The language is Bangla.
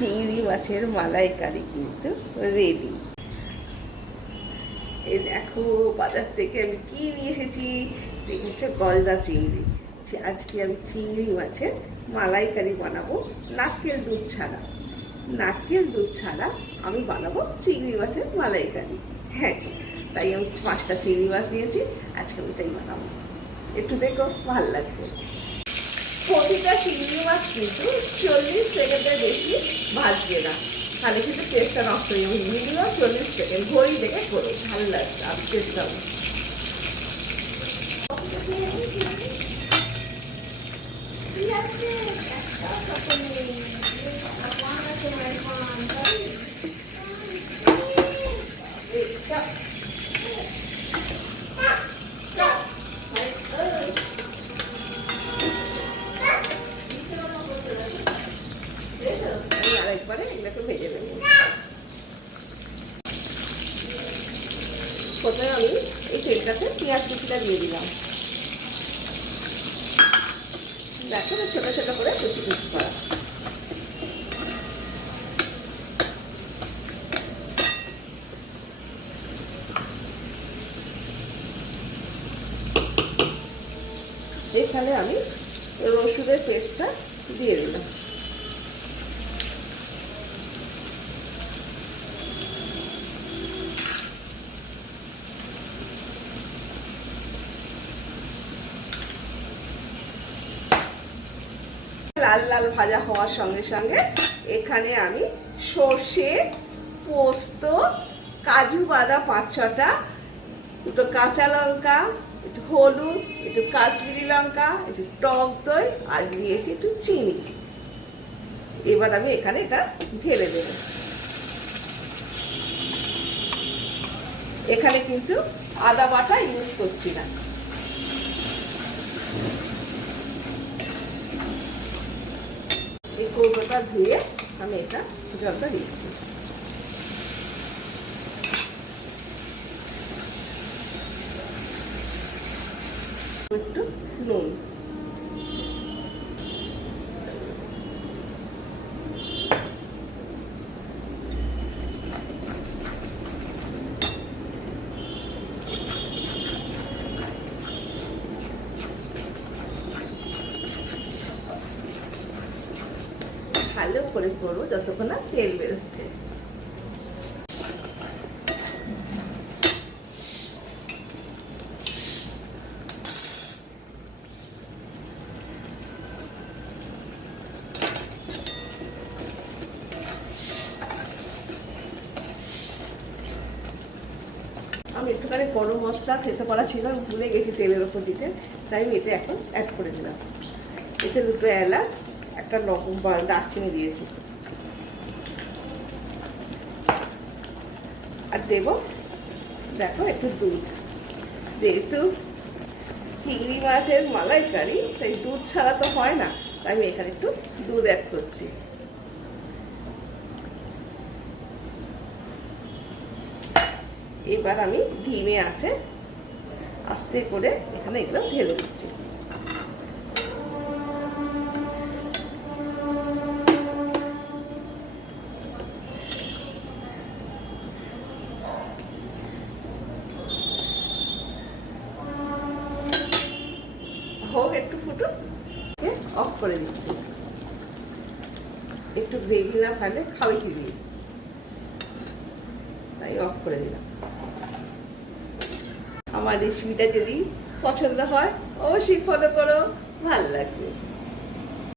চিংড়ি মাছের মালাইকারি কিন্তু রেডি। এই দেখো বাজার থেকে আমি কি নিয়ে এসেছি, দেখেছো গলদা চিংড়ি। আজকে আমি চিংড়ি মাছের মালাইকারি বানাবো নারকেল দুধ ছাড়া। নারকেল দুধ ছাড়া আমি বানাবো চিংড়ি মাছের মালাইকারি। হ্যাঁ, তাই আমি 5টা চিংড়ি মাছ নিয়েছি, আজকে ওইটাই বানাবো। একটু দেখো, ভাল লাগবে। প্রতিটা চিংড়ি মাছ কিন্তু 40 সেকেন্ডের বেশি ভাজবে না, তাহলে কিন্তু টেস্টটা নষ্ট হয়ে যাবে। মিনিমাম 40 সেকেন্ড ঘড়ি দেখে করো, ভালো লাগবে আর টেস্টটা। আরেকবারে এগুলোকে ভেজে নেব। প্রথমে আমি এই তেলটাতে পেঁয়াজ কুচিটা দিয়ে দিলাম। দেখো ছোট ছোট করে কুচি কুচি করা। এখানে আমি রসুনের পেস্টটা দিয়ে দিলাম। লাল লাল ভাজা হওয়ার সঙ্গে সঙ্গে এখানে আমি সর্ষে, পোস্ত, কাজু বাদাম 5-6টা, দুটো কাঁচা লঙ্কা, একটু হলুদ, একটু কাশ্মীরি লঙ্কা, একটু টক দই আর দিয়েছি একটু চিনি। এবার আমি এখানে এটা ঢেলে দেব। এখানে কিন্তু আদা বাটা ইউজ করছি না। এই কৌটোটা ধুয়ে আমি এটা জলটা দিচ্ছি। একটু নুন, ভালো করে করবো যতক্ষণ না তেল বেরোচ্ছে। আমি একটুখানি গরম মশলা খেতে করা ছিল, ভুলে গেছি তেলের ওপর দিতে, তাই আমি এটা এখন অ্যাড করে দিলাম। এতে 2টো এলাচ, একটা লবঙ্গ বা দারচিনি দিয়েছি। আর দেব দেখো একটু দুধ। যেহেতু চিংড়ি মাছের মালাইকারি, তাই দুধ ছাড়া তো হয় না, তাই আমি এখানে একটু দুধ অ্যাড করছি। এবার আমি ধিমে আছে আস্তে করে এখানে এগুলো ঢেলে দিচ্ছি। হোক একটু ফুটুক, অফ করে দিচ্ছি। একটু গ্রেভি না থাকলে খাবে কি দিয়ে, তাই অফ করে দিলাম। আমার রেসিপিটা যদি পছন্দ হয় অবশ্যই ফলো করো, ভালো লাগবে।